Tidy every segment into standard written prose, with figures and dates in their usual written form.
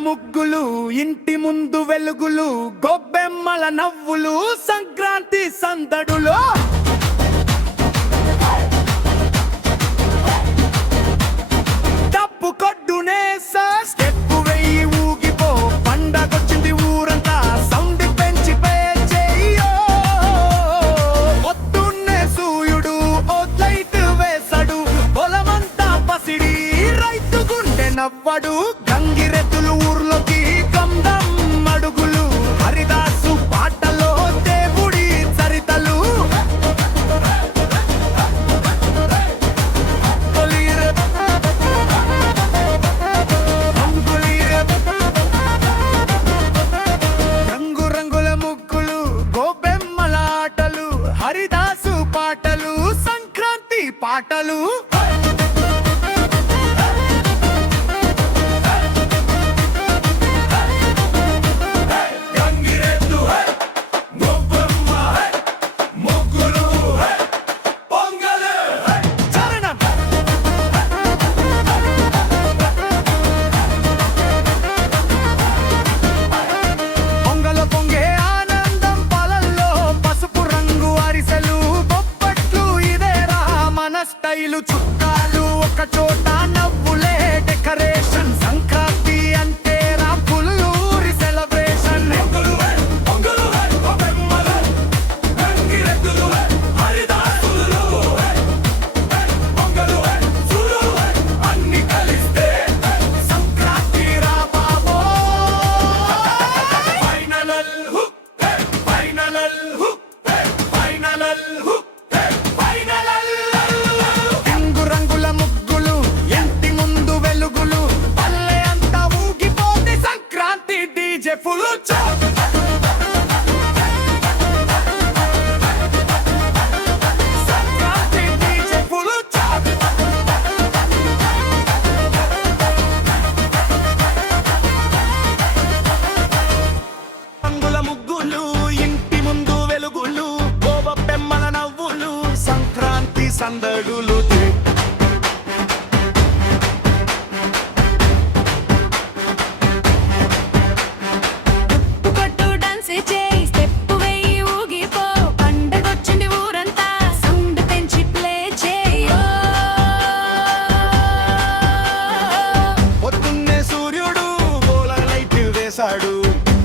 ముగ్గులు ఇంటి ముందు వెలుగులు గొబ్బెమ్మల నవ్వులు సంక్రాంతి సందడులో డప్పు కొట్టునే స్టెప్పు వెయ్యి ఊగిపో పండగొచ్చింది ఊరంతా సౌండ్ పెంచి పే చెయ్యో పొద్దున్నే సూర్యుడు ఓ లైట్ వేసడు పొలమంతా పసిడి రైతు గుండె నవ్వడు గంగిరెద్దులు ఊర్లోకి గంధం అడుగులు హరిదాసు పాటలో దేవుడి చరితలు రంగు రంగుల ముగ్గులు గోబెమ్మల ఆటలు హరిదాసు పాటలు సంక్రాంతి పాటలు స్టైలు చుట్టాలు ఒక చోట నవ్వులే డెకరేషన్ సంక్రాంతి అంటే రా పుల్లూరి సెలబ్రేషన్ అన్ని కలిస్తే సంక్రాంతి రా బాబో final hook final hook final hook ముగ్గులు ఇంటి ముందు వెలుగులు పల్లె అంతా ఊగిపోతే Sankranti DJ full Sankranti DJ full రంగుల ముగ్గులు ఇంటి ముందు వెలుగులు గోబెమ్మల నవ్వులు సంక్రాంతి సందడులు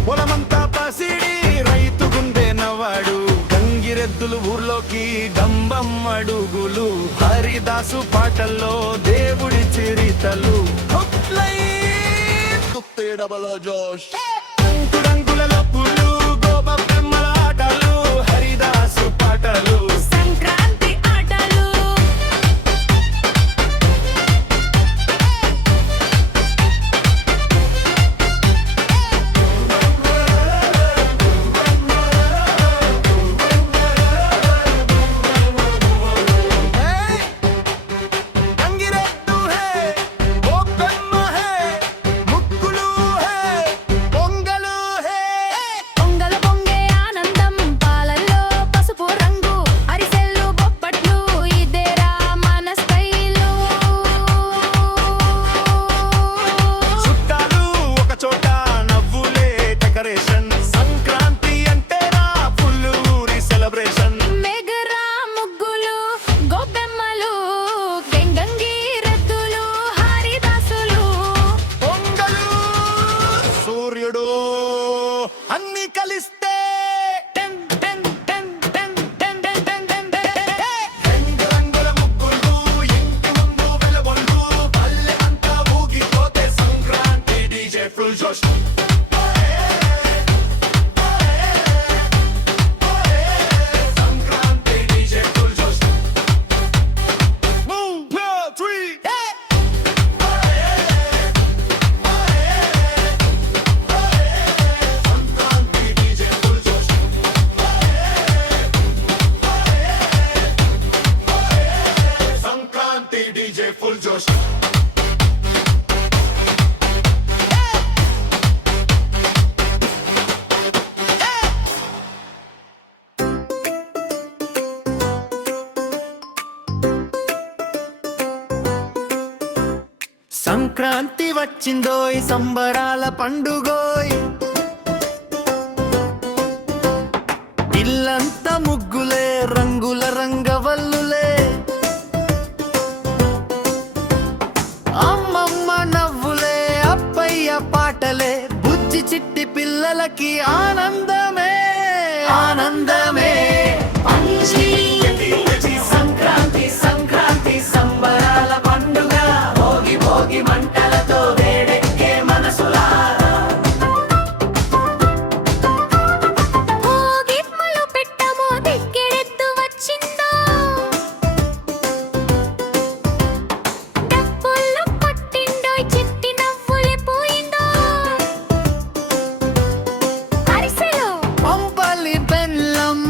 పొలమంతా పసిడి రైతు గుండె నవ్వాడు గంగిరెద్దులు ఊర్లోకి డంబం అడుగులు హరిదాసు పాటల్లో దేవుడి చరితలు రంగుల లప్పులు గోబెమ్మల ఆటలు హరిదాసు పాటలు సంక్రాంతి ఆటలు అన్ని కలిస్తే రంగుల ముగ్గులు ఇంటి ముందు వెలుగులు పల్లె అంతా ఊగిపోతే సంక్రాంతి డీజే ఫుల్ జోష్ సంక్రాంతి డీజే ఫుల్ జోష్ DJ full josh సంక్రాంతి వచ్చిందోయ్ సంబరాల పండుగోయ్ ఇల్లంతా ముగ్గులే రంగుల రంగవల్లులే అమ్మమ్మ నవ్వులే అప్పయ్య పాటలే బుజ్జి చిట్టి పిల్లలకి ఆనందమే ఆనందమే సంక్రాంతి సంక్రాంతి సంబరాల పండుగ భోగి భోగి మంటలతో వేడెక్కే మనసులా భోగిమ్మలు పెట్టమో దిక్కెడెత్తు వచ్చిందో డప్పులు కొట్టిండోయ్ చిట్టి నవ్వులే పోయిందో అరిసెలు పంపలి బెల్లం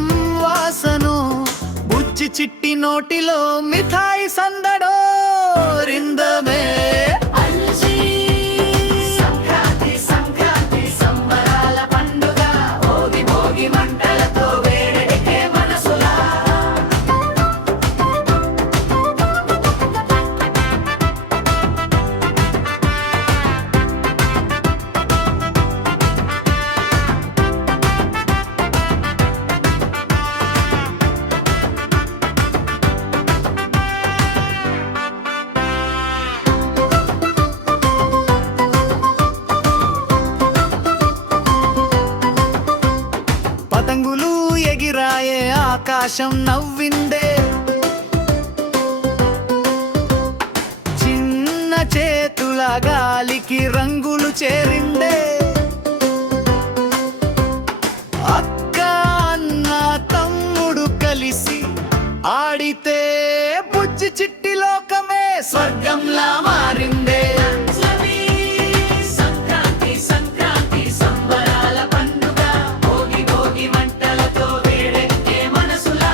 వాసను బుజ్జి చిట్టి నోటిలో మిఠాయి సందడో రిందమే సంక్రాంతి సంక్రాంతి సంబరాల పండుగ భోగి భోగి మంటలతో వేడెక్కే మనసులా పతంగులు ఎగిరాయే ఆకాశం నవ్విందే చిన్న చేతుల గాలికి రంగులు చేరిందే అక్క అన్న తమ్ముడు కలిసి ఆడితే బుజ్జి చిట్టి లోకమే స్వర్గంలా మారిందే సంక్రాంతి సంక్రాంతి సంబరాల పండుగ భోగి భోగి మంటలతో వేడెక్కే మనసులా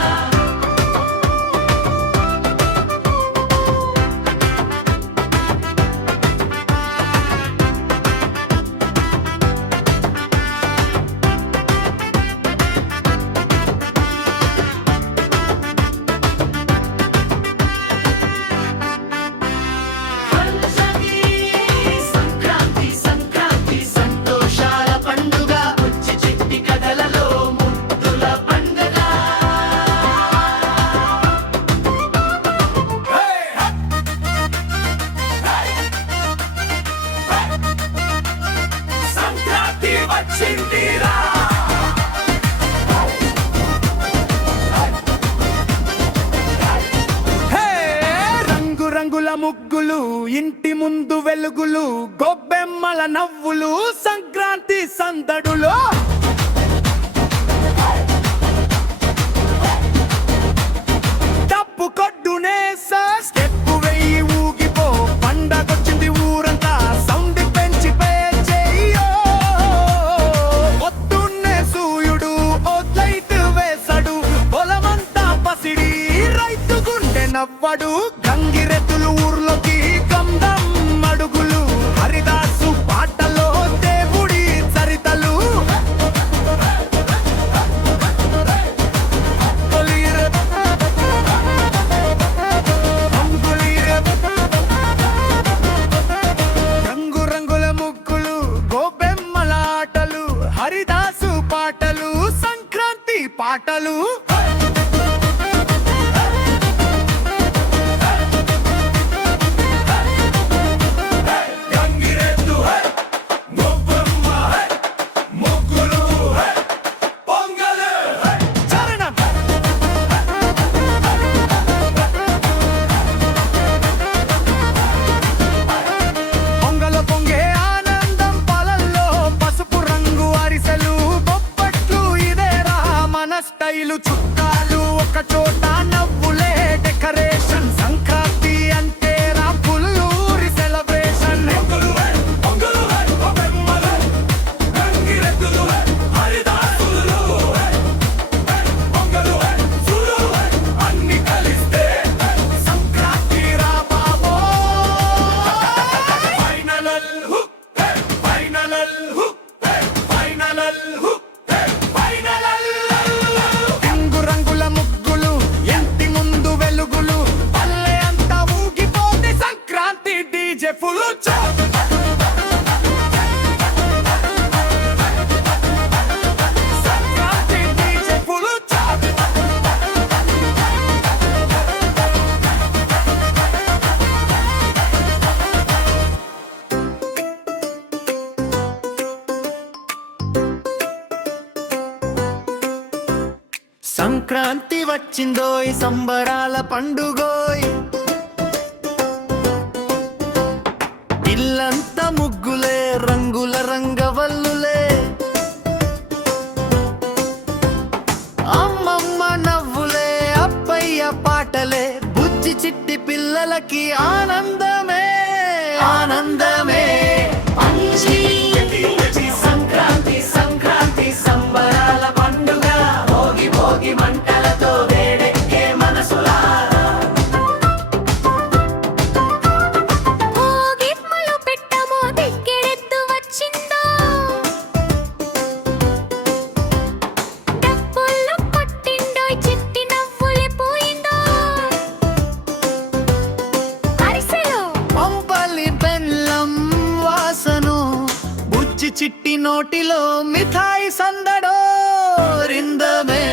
సంక్రాంతి సంక్రాంతి సంతోషాల పండుగ బుజ్జి చిట్టి కథలలో ముద్దుల పండుగ సంక్రాంతి వచ్చిందిరా రంగు రంగుల ముగ్గులు ఇంటి ముందు వెలుగులు గొబ్బెమ్మల నవ్వులు సంక్రాంతి సందడులో తప్పు కొడ్డునే స్టెప్పు వెయ్యి ఊగిపో పండగొచ్చింది ఊరంతా సౌండ్ పెంచి పే చెయ్యో పొద్దున్నే సూర్యుడు ఓ లైట్ వేసడు పొలమంతా పసిడి రైతు గుండె నవ్వడు గంగిరెద్దులు ఊర్లోకి గంధం అడుగులు హరిదాసు పాటలో దేవుడి చరితలు రంగు రంగుల ముగ్గులు గోబెమ్మల ఆటలు హరిదాసు పాటలు సంక్రాంతి పాటలు చరణం పొంగల పొంగే ఆనందం పాలల్లో పసుపు రంగు అరిసెలు బొప్పట్లు ఇదేరా మన స్టైలు చుట్టాలు ఒక చోట నవ్వులే డెకరేషన్ సంక్రాంతి అంటే రా పుల్లూరి సెలబ్రేషన్ అన్ని కలిస్తే సంక్రాంతి రా బాబో రంగు రంగుల ముగ్గులు ఇంటి ముందు వెలుగులు పల్లె అంతా ఊగిపోతే సంక్రాంతి డీజే ఫుల్ సంక్రాంతి వచ్చిందోయ్ సంబరాల పండుగోయ్ ఇల్లంతా ముగ్గులే రంగుల రంగవల్లులే అమ్మమ్మ నవ్వులే అప్పయ్య పాటలే బుజ్జి చిట్టి పిల్లలకి ఆనందమే ఆనందమే సంక్రాంతి సంక్రాంతి సంబరాల పండుగ భోగి భోగి మంటలతో వేడెక్కే మనసులా భోగిమ్మలు పెట్టమో దిక్కెడెత్తు వచ్చిందో డప్పులు కొట్టిండోయ్ చిట్టి నవ్వులే పోయిందో అరిసెలు పంపలి బెల్లం వాసను బుజ్జి చిట్టి నోటిలో మిఠాయి సందడో రిందమే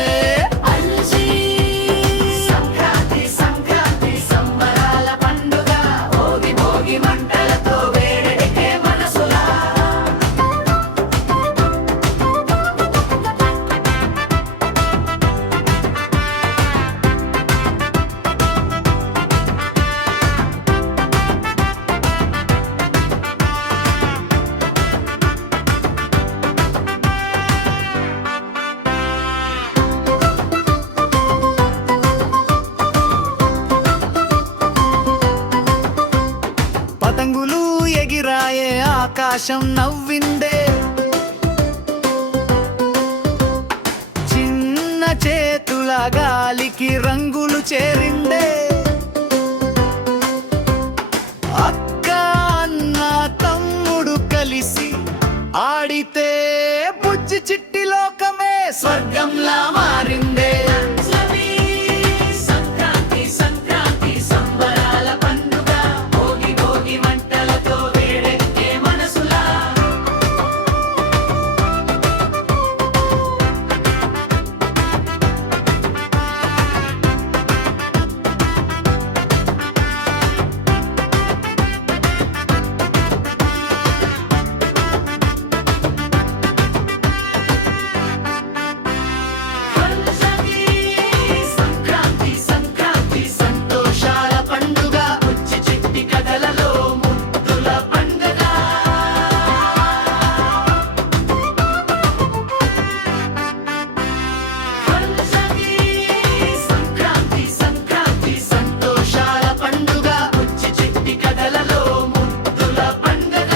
సంక్రాంతి సంక్రాంతి సంబరాల పండుగ భోగి భోగి మంటలతో వేడెక్కే మనసులా పతంగులు ఎగిరాయే ఆకాశం నవ్విందే చిన్న చేతుల గాలికి రంగులు చేరిందే అక్క అన్న తమ్ముడు కలిసి ఆడితే బుజ్జి చిట్టి లోకమే స్వర్గంలా మారిందే సంక్రాంతి సంక్రాంతి సంబరాల పండుగ భోగి భోగి మంటలతో వేడెక్కే మనసులా సంక్రాంతి సంక్రాంతి సంతోషాల పండుగ బుజ్జి చిట్టి కథలలో ముద్దుల పండుగ సంక్రాంతి సంక్రాంతి సంతోషాల పండుగ బుజ్జి చిట్టి కథలలో ముద్దుల పండుగ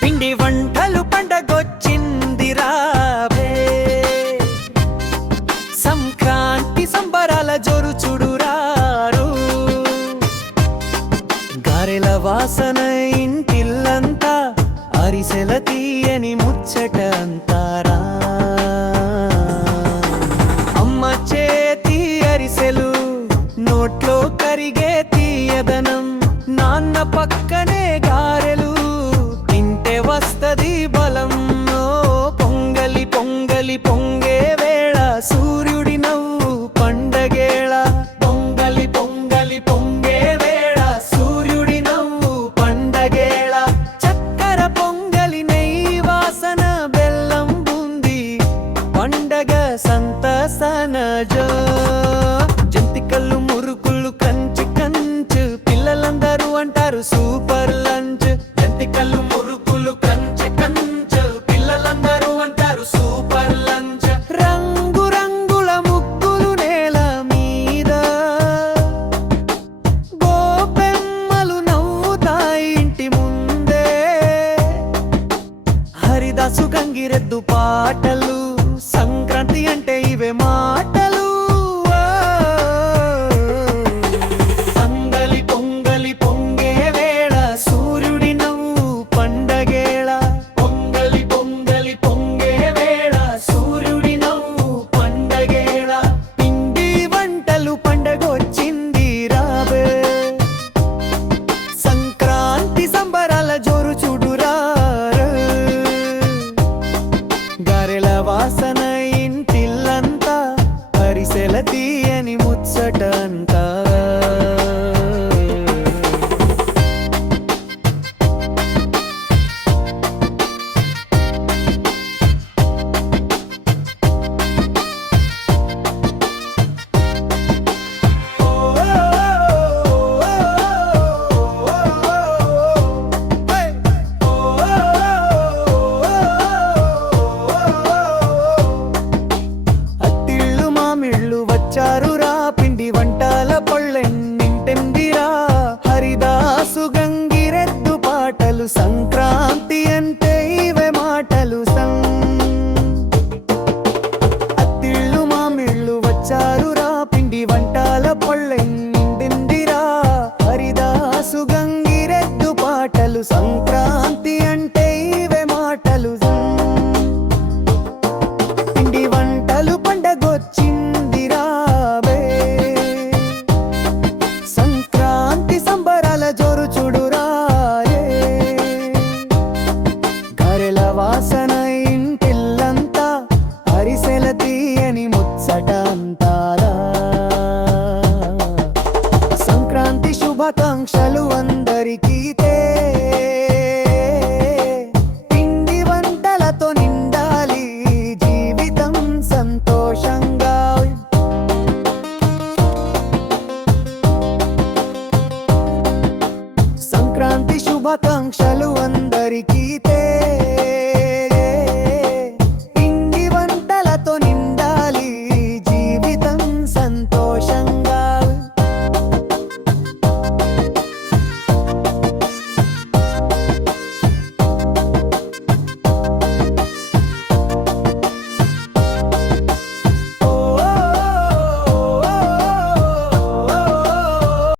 పిండి వంటలు పండగొచ్చిందిరా బే. సంక్రాంతి సంబరాల జోరు చూడురారు గారెల వాసన ఇంటిల్లంతా అరిసెల తీయని ముచ్చట అంతారా అమ్మ చేతి అరిసెలు నోట్లో కరిగే తీయదనం నాన్న పక్కనే గారెలు తింటే వస్తది బలం ఓ పొంగలి పొంగలి పొంగే వేళ సూర్యుడి నవ్వు పండగేళ పొంగలి పొంగలి పొంగే వేళ సూర్యుడి నవ్వు పండగేళ చక్కెర పొంగలి నెయ్యి వాసన బెల్లం బూంది పండగ సంతసన జో జంతికల్లు మురుకులు కంచు కంచు పిల్లలందరూ అంటారు సూపర్ లంచ్ జంతికల్లు మురుకులు కంచు కంచు పిల్లలందరూ అంటారు సూపర్ లంచ్ రంగు రంగుల ముగ్గులు నేల మీద గోపెమ్మలు నవ్వుతాయి ఇంటి ముందే హరిదాసు గంగిరెద్దు పాటలు సంక్రాంతి అంటే ఇవే మాటలు ఓ. అందరికీ